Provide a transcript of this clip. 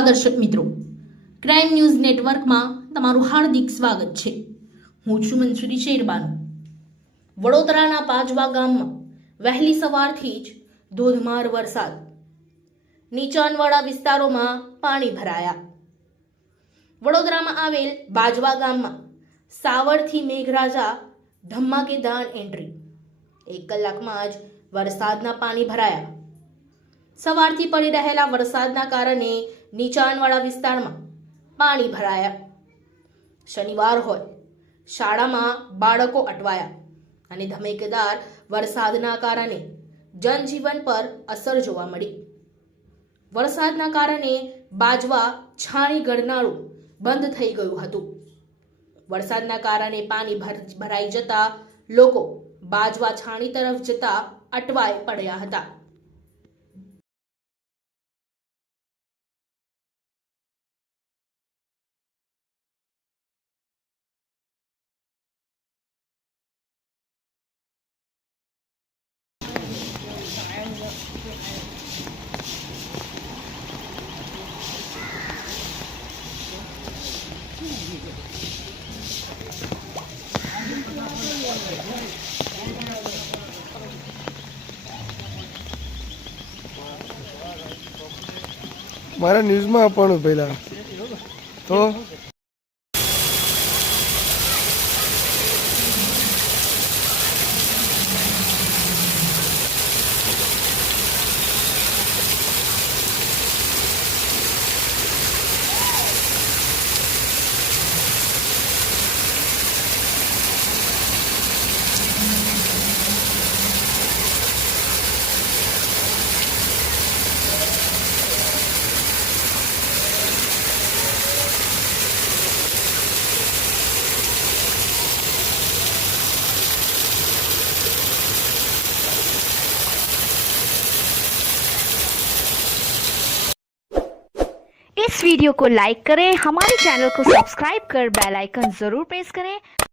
નમસ્કાર દર્શક મિત્રો, ક્રાઇમ ન્યૂઝ નેટવર્કમાં તમારું હાર્દિક સ્વાગત છે। હું છું મંસૂરી શેરબાનુ। વડોદરાના પાજવા ગામમાં વહેલી સવારથી જ ધોધમાર વરસાદ, નીચાણવાળા વિસ્તારોમાં પાણી ભરાયા। વડોદરામાં આવેલ બાજવા ગામમાં સાવરથી મેઘરાજા ધમાકેદાર એન્ટ્રી, 1 કલાકમાં જ વરસાદના પાણી ભરાયા। સવારથી પડી રહેલા વરસાદના કારણે નીચાણવાળા વિસ્તારમાં પાણી ભરાયા। શનિવાર હોય, શાળામાં બાળકો અટવાયા અને ધમાકેદાર વરસાદના કારણે જનજીવન પર અસર જોવા મળી। વરસાદના કારણે બાજવા છાણી ગરનાળું બંધ થઈ ગયું હતું। વરસાદના કારણે પાણી ભરાઈ જતા લોકો બાજવા છાણી તરફ જતા અટવાઈ પડ્યા હતા। મારા ન્યૂઝમાં આપવાનું પહેલા તો इस वीडियो को लाइक करें, हमारे चैनल को सब्सक्राइब कर बेल आइकन जरूर प्रेस करें